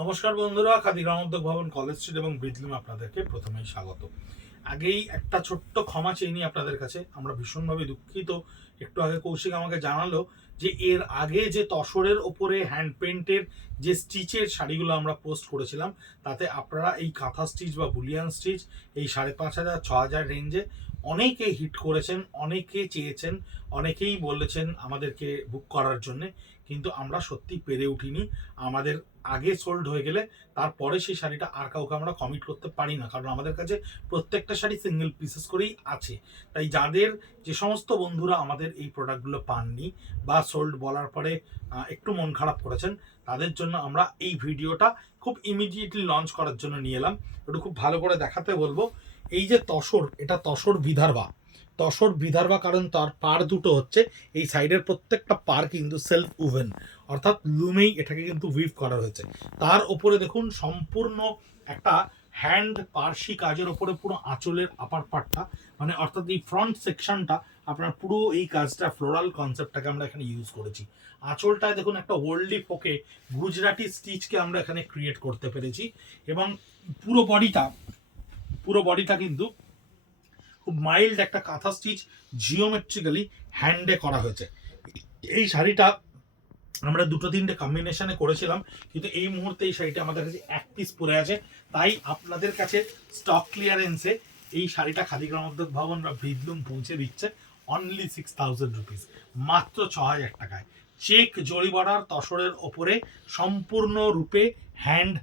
নমস্কার বন্ধুরা, খাদি গ্রামোদ্যোগ ভবন, কলেজ স্ট্রিট এবং ব্রিজলিমে আপনাদেরকে প্রথমেই স্বাগত। আগেই একটা ছোট্ট ক্ষমা চেয়ে নিই আপনাদের কাছে, আমরা ভীষণভাবে দুঃখিত। একটু আগে কৌশিক আমাকে জানালো যে এর আগে যে তসরের ওপরে হ্যান্ড পেন্টের যে স্টিচের শাড়িগুলো আমরা পোস্ট করেছিলাম, তাতে আপনারা এই কাঁথা স্টিচ বা বুলিয়ান স্টিচ এই 5,500-6,000 রেঞ্জে অনেকে হিট করেছেন, অনেকে চেয়েছেন, অনেকেই বলেছেন আমাদেরকে বুক করার জন্যে, কিন্তু আমরা সত্যি পেরে উঠিনি। আমাদের আগে সোল্ড হয়ে গেলে তারপরে সেই শাড়িটা আর কাউকে আমরা কমিট করতে পারি না, কারণ আমাদের কাছে প্রত্যেকটা শাড়ি সিঙ্গেল পিসেস করেই আছে। তাই যে সমস্ত বন্ধুরা আমাদের এই প্রোডাক্টগুলো পাননি বা সোল্ড বলার পরে একটু মন খারাপ করেছেন, তাদের জন্য আমরা এই ভিডিওটা খুব ইমিডিয়েটলি লঞ্চ করার জন্য নিয়ে এলাম। একটু খুব ভালো করে দেখাতে বলবো। এই যে তসর, এটা তসর বিধারবা, কারণ তার পার দুটো হচ্ছে, এই সাইডের প্রত্যেকটা পার কিন্তু সেলফ উভেন, অর্থাৎ লুমেই এটাকে কিন্তু উইভ করা হয়েছে। তার ওপরে দেখুন সম্পূর্ণ একটা হ্যান্ড পার্সি কাজের ওপরে পুরো আঁচলের আপার পার্টটা, মানে অর্থাৎ এই ফ্রন্ট সেকশনটা আপনার পুরো এই কাজটা ফ্লোরাল কনসেপ্টটাকে আমরা এখানে ইউজ করেছি। আঁচলটায় দেখুন একটা ওল্ডলি ফোকে গুজরাটি স্টিচকে আমরা এখানে ক্রিয়েট করতে পেরেছি, এবং পুরো বডিটা কিন্তু খুব মাইল্ড একটা কাঁথা স্টিচ জিওমেট্রিক্যালি হ্যান্ডে করা হয়েছে। এই শাড়িটা আমরা দুটো তিনটে কম্বিনেশনে করেছিলাম, কিন্তু এই মুহূর্তে এই শাড়িটা আমাদের কাছে এক পিস পরে আছে। তাই আপনাদের কাছে স্টক ক্লিয়ারেন্সে এই শাড়িটা খাদি গ্রামোদ্যোগ ভবন বা ব্রিজলুম পৌঁছে দিচ্ছে অনলি 6,000 রুপিস, মাত্র 6,000 টাকায়। চেক জরি বর্ডার তসরের ওপরে সম্পূর্ণ রূপে হ্যান্ড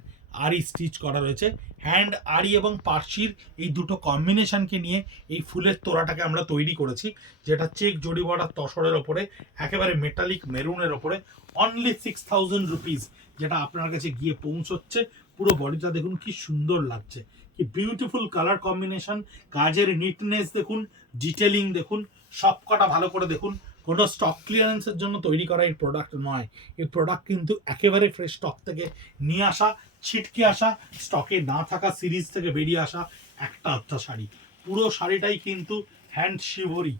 আরি স্টিচ করা রয়েছে। হ্যান্ড আরি এবং পার্সির এই দুটো কম্বিনেশনকে নিয়ে এই ফুলের তোড়াটাকে আমরা তৈরি করেছি, যেটা চেক জরি বর্ডার তসরের ওপরে একেবারে মেটালিক মেরুনের ওপরে অনলি 6,000 রুপিস, যেটা আপনার কাছে গিয়ে পৌঁছচ্ছে। পুরো বডিটা দেখুন কি সুন্দর লাগছে, কি বিউটিফুল কালার কম্বিনেশন, কাজের নিটনেস দেখুন, ডিটেলিং দেখুন, সবকটা ভালো করে দেখুন। কোনো স্টক ক্লিয়ারেন্সের জন্য তৈরি করা এই প্রোডাক্ট নয়, এই প্রোডাক্ট কিন্তু একেবারে ফ্রেশ স্টক থেকে নিয়ে আসা, ছিটকে আসা, স্টকে না থাকা সিরিজ থেকে বেরিয়ে আসা একটা শাড়ি। পুরো শাড়িটাই কিন্তু হ্যান্ড শিভরি,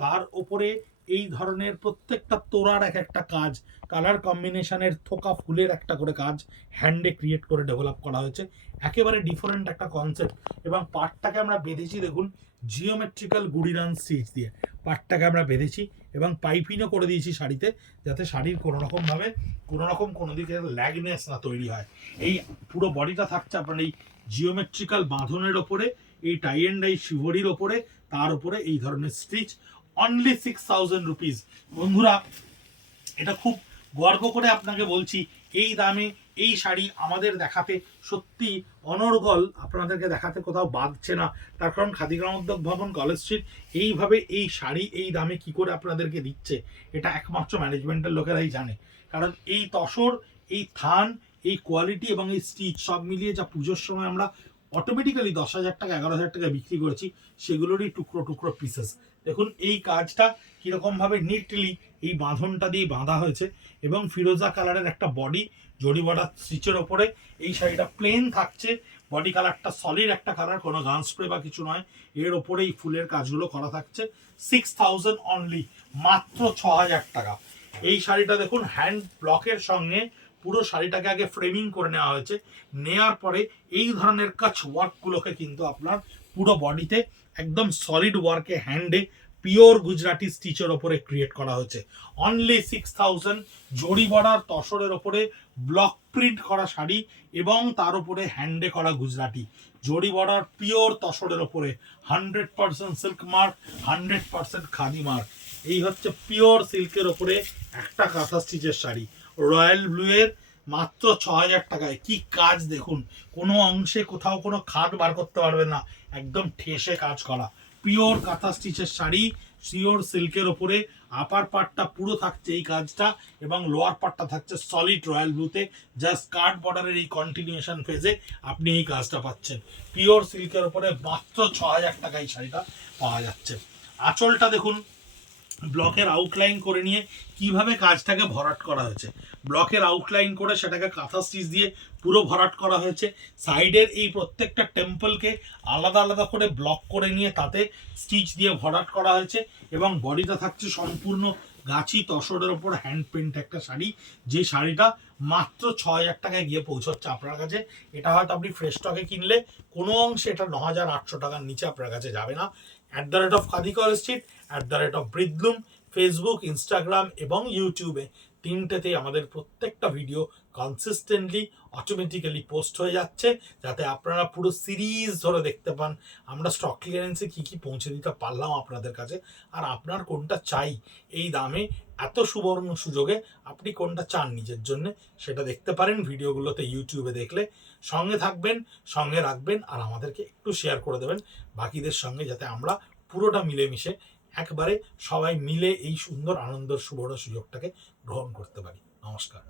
তার ওপরে এই ধরনের প্রত্যেকটা তোড়ার এক একটা কাজ, কালার কম্বিনেশনের থোকা ফুলের একটা করে কাজ হ্যান্ডে ক্রিয়েট করে ডেভেলপ করা হয়েছে। একেবারে ডিফারেন্ট একটা কনসেপ্ট। এবং পাটটাকে আমরা বেঁধেছি দেখুন জিওমেট্রিক্যাল গুড়িরান স্টিচ দিয়ে পাটটাকে আমরা বেঁধেছি, এবং পাইপিংও করে দিয়েছি শাড়িতে, যাতে শাড়ির কোনো দিকে ল্যাগনেস না তৈরি হয়। এই পুরো বডিটা থাকছে আপনার এই জিওমেট্রিক্যাল বাঁধনের ওপরে, এই টাই অ্যান্ড ডাই শিভরির ওপরে, তার উপরে এই ধরনের স্টিচ, অনলি 6,000 রুপিস। বন্ধুরা, এটা খুব গর্ব করে আপনাকে বলছি, এই দামে এই শাড়ি আমাদের দেখাতে সত্যি অনর্গল, আপনাদেরকে দেখাতে কোথাও বাঁধছে না। তার কারণ খাদি গ্রামোদ্যোগ ভবন, কলেজ স্ট্রিট এইভাবে এই শাড়ি এই দামে কি করে আপনাদেরকে দিচ্ছে, এটা একমাত্র ম্যানেজমেন্টের লোকেরাই জানে। কারণ এই তসর, এই থান, এই কোয়ালিটি এবং এই স্টিচ সব মিলিয়ে যা পুজোর সময় আমরা অটোমেটিক্যালি 10,000 টাকা 11,000 টাকা বিক্রি করেছি, সেগুলোরই টুকরো টুকরো পিসেস। দেখুন এই কাজটা কীরকমভাবে নিটলি এই বাঁধনটা দিয়ে বাঁধা হয়েছে, এবং ফিরোজা কালারের একটা বডি জরি বর্ডার স্টিচের ওপরে এই শাড়িটা প্লেন থাকছে। বডি কালারটা সলিড একটা কালার, কোনো গান স্প্রে বা কিছু নয়, এর ওপরে এই ফুলের কাজগুলো করা থাকছে। 6,000 অনলি, মাত্র 6,000 টাকা। এই শাড়িটা দেখুন হ্যান্ড ব্লকের সঙ্গে পুরো শাড়িটাকে আগে ফ্রেমিং করে নেওয়া হয়েছে, নেওয়ার পরে এই ধরনের কাচ ওয়ার্কগুলোকে কিন্তু আপনার পুরো বডিতে একদম সলিড ওয়ার্কে হ্যান্ডে পিওর গুজরাটি স্টিচের ওপরে ক্রিয়েট করা হয়েছে। অনলি 6,000, জরি বর্ডার তসরের ওপরে ব্লক প্রিন্ট করা শাড়ি, এবং তার উপরে হ্যান্ডে করা গুজরাটি জরি বর্ডার পিওর তসরের ওপরে 100% সিল্ক মার্ক, 100% খাদি মার্ক। এই হচ্ছে পিওর সিল্কের ওপরে একটা কাঁথা স্টিচের শাড়ি, রয়্যাল ব্লু এর, মাত্র 6,000 টাকায়। কি কাজ দেখুন, কোনো অংশে কোথাও কোনো খাদ বার করতে পারবে না, একদম ঠেসে কাজ করা পিওর কাঁথা স্টিচের শাড়ি, পিওর সিল্কের ওপরে। আপার পার্টটা পুরো থাকছে এই কাজটা, এবং লোয়ার পার্টটা থাকছে সলিড রয়্যাল ব্লুতে। জাস্ট স্কার্ট বর্ডারের এই কন্টিনিউশন ফেজে আপনি এই কাজটা পাচ্ছেন পিওর সিল্কের ওপরে, মাত্র 6,000 টাকায় এই শাড়িটা পাওয়া যাচ্ছে। আঁচলটা দেখুন ব্লকের আউটলাইন করে নিয়ে কিভাবে কাজটাকে ভরাট করা হয়েছে, ব্লকের আউটলাইন করে সেটাকে কাঁথা স্টিচ দিয়ে পুরো ভরাট করা হয়েছে। সাইডের এই প্রত্যেকটা টেম্পলকে আলাদা আলাদা করে ব্লক করে নিয়ে তাতে স্টিচ দিয়ে ভরাট করা হয়েছে, এবং বডিটা থাকছে সম্পূর্ণ গাছি তসরের ওপর হ্যান্ড পেন্ট একটা শাড়ি, যে শাড়িটা মাত্র 6,000 টাকায় গিয়ে পৌঁছচ্ছে আপনার কাছে। এটা হয়তো আপনি ফ্রেশ স্টকে কিনলে কোনো অংশে এটা 9,800 টাকার নিচে আপনার কাছে যাবে না। @of খাদিকল স্ট্রিট, @of ব্রিদলুম, ফেসবুক, ইনস্টাগ্রাম এবং ইউটিউবে তিনটেতেই আমাদের প্রত্যেকটা ভিডিও কনসিস্টেন্টলি অটোমেটিক্যালি পোস্ট হয়ে যাচ্ছে, যাতে আপনারা পুরো সিরিজ ধরে দেখতে পান আমরা স্টক ক্লিয়ারেন্সে কী কী পৌঁছে দিতে পারলাম আপনাদের কাছে, আর আপনার কোনটা চাই এই দামে এত সুবর্ণ সুযোগে আপনি কোনটা চান নিজের জন্য সেটা দেখতে পারেন ভিডিওগুলোতে ইউটিউবে দেখলে। সঙ্গে থাকবেন, সঙ্গে রাখবেন, আর আমাদেরকে একটু শেয়ার করে দেবেন বাকিদের সঙ্গে, যাতে আমরা পুরোটা মিলেমিশে একবারে সবাই মিলে এই সুন্দর আনন্দের সুবর্ণ সুযোগটাকে গ্রহণ করতে পারি। নমস্কার।